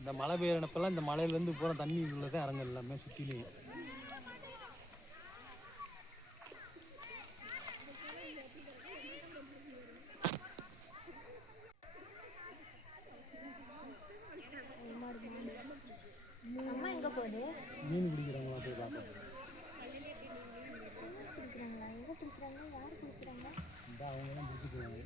இந்த மழை பெய்யறப்பெல்லாம் இந்த மலையிலேருந்து பூரா தண்ணி உள்ளதான் இறங்க எல்லாமே சுற்றிலையும். அம்மா எங்க போகுது? மீன் பிடிக்கிறாங்களா போய் பார்ப்போம். எங்க பிடிக்கிறாங்க? யார் பிடிக்கிறாங்க? இந்த அவங்க தான் பிடிச்சிக்கிறாங்க.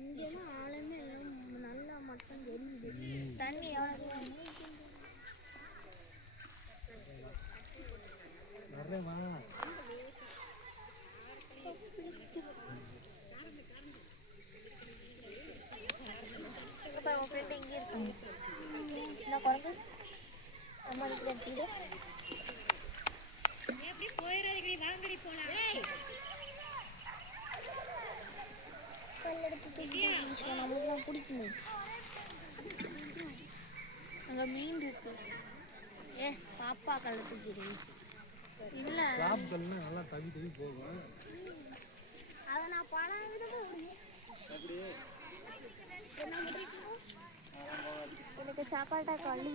இங்கெல்லாம் ஆளுமே எல்லாம் நல்லா மட்டும் தெரியுது. தண்ணி எவ்வளோ வரேம்மா. உங்கள் ஃப்ரெண்டு இங்கே இருக்காங்க. நான் குறைஞ்சு அம்மா வீட்டில் எடுத்துக்கிட்டு எப்படி போயிடாதீங்க, வாங்கடி போலாம். கல் எடுத்து தூக்கி நம்மளுக்கு தான் பிடிக்கணும். அங்கே மீன் இருக்கு. பாப்பா கல்லை தூக்கி வீசு. இல்லை நல்லா தவி தவி போகும். அதை நான் பல விதமாக எனக்கு சாப்பாட்டா கல்லு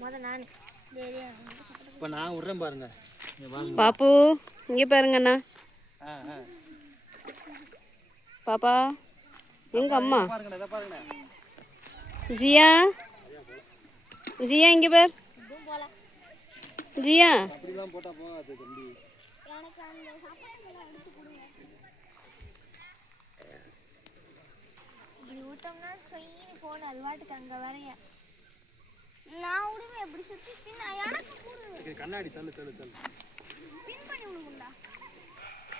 முத நான் இப்போ நான் விட்றேன் பாருங்க. பாப்பு இங்கே பாருங்கண்ணா. பாப்பா எங்க அம்மா ஜியா, ஜியா இங்கே பார். ஜியா போட்டால் போகாது தம்பி. எனக்கு அந்த சாப்பாடு எடுத்து கொடுங்க. இப்படி விட்டோம்னா சொயின்னு போன அது வாட்டுக்கு அங்கே வரைய நான் விடுவேன். எப்படி சுற்றி நான் எனக்கு கண்ணாடி தள்ளு தள்ளு தள்ளு.